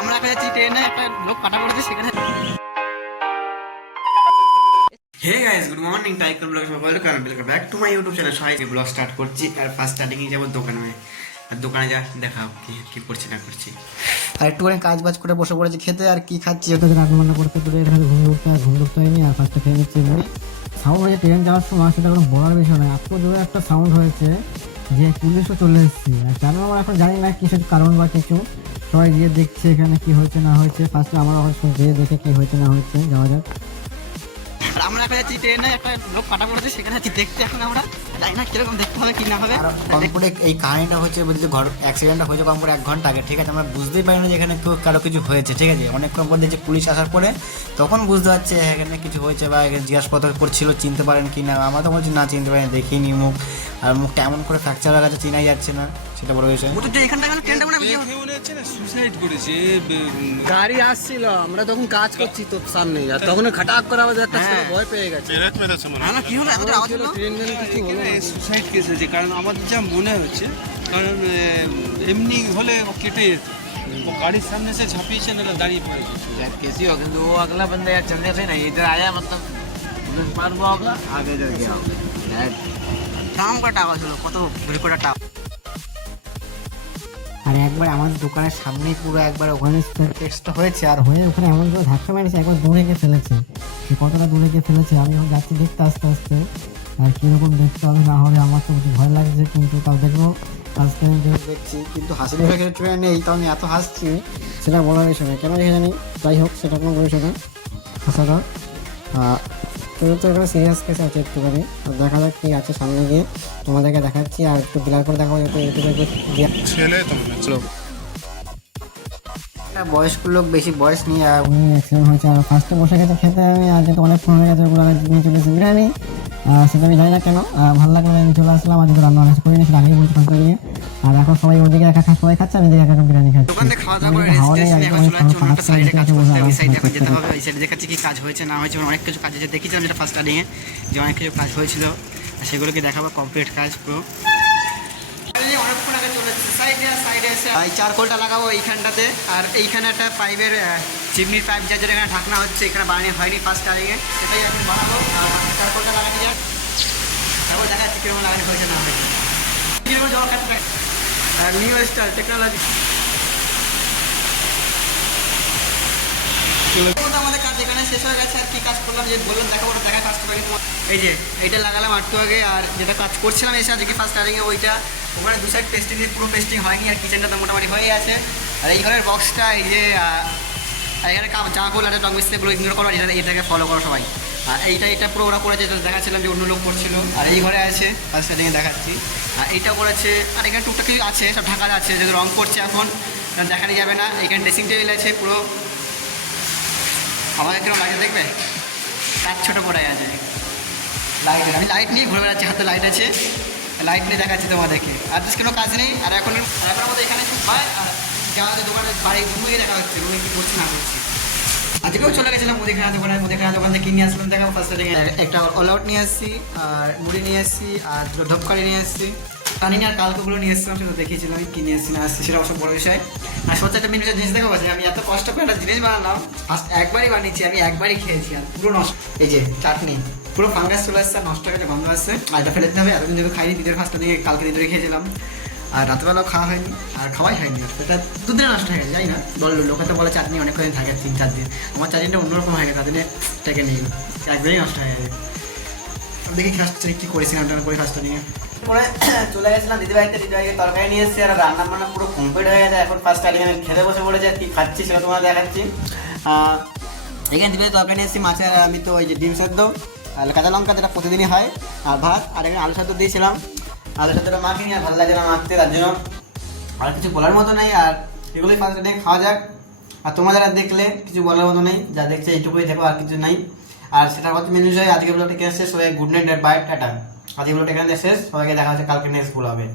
আমরা এখন যাচ্ছি ট্রেনে, একটা লোক কাটা পড়েছে সেখানে। Hey guys, good morning. টাইকন vlog welcome back to my YouTube channel. সবাই ব্লগ স্টার্ট করছি। আর ফার্স্ট স্টার্টিং এ যাবো দোকানে। আর দোকানে যা দেখাও কি করছি না করছি। আর একটুখানি কাজ বাজ করে বসে পড়েছি খেতে। আর কি খাচ্ছি ওটা রান্না বান্না করতে করে এখানে ঘুম ঢুকতে হয়নি। আর ফার্স্টে খেয়ে নিচ্ছি মুড়ি। সাউন্ড হয়েছে ট্রেন যাওয়ার সময়, সেটা কোনো বলার বিষয় নয়। এত জোরে একটা সাউন্ড হয়েছে যে পুলিশও চলে এসেছে। আর কেন আমরা এখন জানি না কিসের কারণ বা কিছু। সবাই গিয়ে দেখছে এখানে কি হয়েছে না হয়েছে। ফার্স্টে আমরা গিয়ে দেখে কি হয়েছে না হয়েছে। যাওয়া যাক। আর আমরা এখন যাচ্ছি ট্রেনে, একটা লোক কাটা পড়েছে সেখানে যাচ্ছি দেখতে। এখন আমরা জানি না কিরকম দেখতে হবে কি না হবে। কমপোর্টে এই কাহিনীটা হচ্ছে বলতে ঘর অ্যাক্সিডেন্টটা হয়েছে কমপোর্টে 1 ঘন্টা আগে, ঠিক আছে। আমরা বুঝতেই পারিনি যে এখানে কারো কিছু হয়েছে, ঠিক আছে। অনেকক্ষণ পর দেখছি পুলিশ আসার পরে তখন বুঝতে পারছে এখানে কিছু হয়েছে বা জিজ্ঞাসাপত্র করছিল চিনতে পারেন কি না। আমরা তো বলছি না চিনতে পারিনি, দেখিনি মুখ। আর মুখটা এমন করে ফ্র্যাকচার হয়ে গেছে, চেনাই যাচ্ছে না, সেটা বড় বিষয়। গাড়ি আসছিল, আমরা তখন কাজ করছি তোর সামনে, আর তখন খাটাক করে আমাদের একটা ছেলে ভয় পেয়ে গেছে। কি হলো এত আওয়াজ হলো? সুসাইড কেস হয়েছে, কারণ আমাদের যা মনে হচ্ছে, কারণ এমনি হলে ও কেটে যেত। वो गाड़ी सामने से झपीছে ना दाঁড়িয়ে पड़े यार कैसी हो, किंतु वो अगला बंदा यार चलने से नहीं इधर आया, मतलब उधर पार हुआ होगा आगे इधर गया यार। ঠাম করে আওয়াজ হলো, কত বিকট একটা। আর একবার আমাদের দোকানের সামনেই পুরো একবার ওখানে টেক্সটটা হয়েছে। আর হয়ে ওখানে এমন করে ধাক্কা মেরেছে, একবার দূরে গিয়ে ফেলেছে। সে কতটা দূরে গিয়ে ফেলেছে আমি এখন যাচ্ছি দেখতে আস্তে আস্তে। আর কীরকম দেখতে হবে না হবে আমার তো কিছু ভয় লাগছে, কিন্তু তাও দেখবো। আজকে আমি দেখছি কিন্তু হাসি দেখে ট্রেন নেই, তাও আমি এত হাসছি সেটা বলার বিষয় না, কেন দেখে জানি। যাই হোক, সেটা কোনো বিষয় না, হাসাটা। তো এখানে সিরিয়াস কেস আছে একটুখানি। দেখা যাক কি আছে, সামনে গিয়ে তোমাদেরকে দেখাচ্ছি। আর একটু বিলার করে দেখাবো যাতে ইউটিউবে বয়স্ক লোক, বেশি বয়স নিয়ে অ্যাক্সিডেন্ট হয়েছে। আর ফার্স্টে বসে গেছে খেতে। আমি আর যেহেতু অনেক ফোন হয়ে গেছে ওগুলো নিয়ে চলে এসেছি বিরিয়ানি। সেটা আমি জানি না কেন ভালো লাগলো, আমি চলে আসলাম। আর যেহেতু রান্না করে নিয়েছি আগেই বলছি ফার্স্টে নিয়ে। আর এখন সবাই ওদিকে একা সবাই খাচ্ছে, আমি এদিকে একা বিরিয়ানি খাচ্ছি। দোকানে খাওয়া দাওয়া করে রেস্ট নিয়ে এখন চলে যাচ্ছি অন্য একটা সাইডে কাজ করতে। ওই সাইডে এখন যেতে হবে। ওই সাইডে দেখাচ্ছি কি কাজ হয়েছে না হয়েছে। অনেক কিছু কাজ আছে দেখেছিলাম যেটা ফার্স্ট স্টার্টিংয়ে, যে অনেক কিছু কাজ হয়েছিল। আর সেগুলোকে দেখাবো কমপ্লিট কাজ পুরো। অনেকক্ষণ আগে চলে যাচ্ছে সাইডে এসে এই চারকোলটা লাগাবো এইখানটাতে। আর এইখানে একটা পাইপের চিমনির পাইপ যার যেটা এখানে ঢাকনা হচ্ছে, এখানে বানানো হয়নি ফার্স্ট স্টার্টিংয়ে, সেটাই এখন বানাবো। আর চারকোলটা লাগানো যাক, তারপর দেখা যাচ্ছে কীরকম লাগানো হয়েছে না হয়েছে। কীরকম জল কাটবে আর নিউ স্টাইল টেকনোলজি। আমাদের কাজ এখানে শেষ হয়ে গেছে। আর কি কাজ করলাম যে বললাম দেখাবো, ওটা দেখা কাজ করে। এই যে এইটা লাগালাম একটু আগে। আর যেটা কাজ করছিলাম এসে আজকে ফার্স্ট স্টার্টিংয়ে, ওইটা ওখানে দু সাইড পেস্টিং দিয়ে পুরো পেস্টিং হয়নি। আর কিচেনটা তো মোটামুটি হয়ে আছে। আর এই ঘরের বক্সটা, এই যে এখানে জামাগুলো আছে টং মিস্ত্রিগুলো ইগনোর করো, এটাকে ফলো করো সবাই। আর এটা পুরো ওরা করেছে, দেখাচ্ছিলাম যে অন্য লোক করছিল। আর এই ঘরে আছে ফার্স্ট স্টার্টিংয়ে দেখাচ্ছি। আর এইটা করেছে। আর এখানে টুকটাক কিছু আছে, সব ঢাকা আছে, যেগুলো রং করছে এখন দেখানো যাবে না। এখানে ড্রেসিং টেবিল আছে পুরো। আমাদের কেন লাইট দেখবে, তার ছোটো পড়ে আছে লাইট। আমি লাইট নিয়ে ঘুরে বেড়াচ্ছি, হাতে লাইট আছে, লাইট নিয়ে দেখাচ্ছি তোমাদেরকে। আর বেশ কোনো কাজ নেই। আর এখন আমাদের এখানে হয়। আর যাওয়াদের দোকানে বাড়ি ঘুমিয়ে দেখা হচ্ছে রুমে কী করছি না করছি। আজকেও চলে গেছিলাম মুদিখানা দোকান থেকে কিনে আসলাম। দেখাবো ফার্স্ট স্টার্টিংয়ে একটা অল আউট নিয়ে আসছি, আর মুড়ি নিয়ে আসছি, আর দুটো ধপকারি নিয়ে আসছি। জানি না আর কালকুগুলো নিয়ে এসেছিলাম, সেটা দেখিয়েছিলাম আমি কিনে এসেছি না আসছি, সেটা অবশ্য বড় বিষয়। আর সত্যি একটা মিনিটের জিনিস দেখাবো যে আমি এত কষ্ট করে একটা জিনিস বানালাম, ফার্স্ট একবারই বানিয়েছি, আমি একবারই খেয়েছি। আর পুরো নষ্ট, এই যে চাটনি পুরো ফাঙ্গাস চলে আসছে, নষ্ট হয়ে গেছে, গন্ধ আসছে। আর এটা ফেলে দিতে হবে। এতদিন যেহেতু খাইনি, দ্বিতীয় ফার্স্ট দিকে কালকে দ্বিতীয় খেয়েছিলাম। আর রাতবেলাও খাওয়া হয়নি, আর খাওয়াই হয়নি। সেটা দুদিনে নষ্ট হয়ে গেছে, যাই না বললো লোকে তো বলে চাটনি অনেক কদিন থাকে, 3-4 দিন। আমার চাটনিটা অন্যরকম হয়ে গেছে, তাদিনে টেকে নেই, একবারই নষ্ট হয়ে গেছে। দেখি ফার্স্ট কী করেছি না করে ফার্স্ট নিয়ে পরে চলে গেছিলাম দিদিভাইতে। দিদিভাইকে তরকারি নিয়ে এসেছি। আর রান্না বান্না পুরো কমপ্লিট হয়ে গেছে। এখন ফার্স্ট স্টার্টিং আমি খেতে বসে পড়েছি। আর কি খাচ্ছি সেটা তোমাদের দেখাচ্ছি। এখানে দিদিভাই তরকারি নিয়ে এসেছি মাছের। আমি তো ওই যে ডিম সেদ্ধ আর কাঁচা লঙ্কা, যেটা প্রতিদিনই হয়, আর ভাত। আর এখানে আলু সেদ্ধ দিয়েছিলাম। আলু সেদ্ধটা মাখিনি, আর ভালো লাগে না মাখতে, তার জন্য আর কিছু বলার মতো নেই। আর এগুলোই ফার্স্ট স্টার্টিং খাওয়া যাক। আর তোমাদের আর দেখলে কিছু বলার মতো নেই, যা দেখছে এইটুকুই দেখো, আর কিছু নাই। আর সেটা হচ্ছে মেনু চাই। আজকে ব্লগটা শেষ। সবাই গুড নাইট, বাই, টাটা। আজকে ব্লগটা এখানে শেষ। সবাইকে দেখা হচ্ছে কালকে নেক্সট ব্লগে।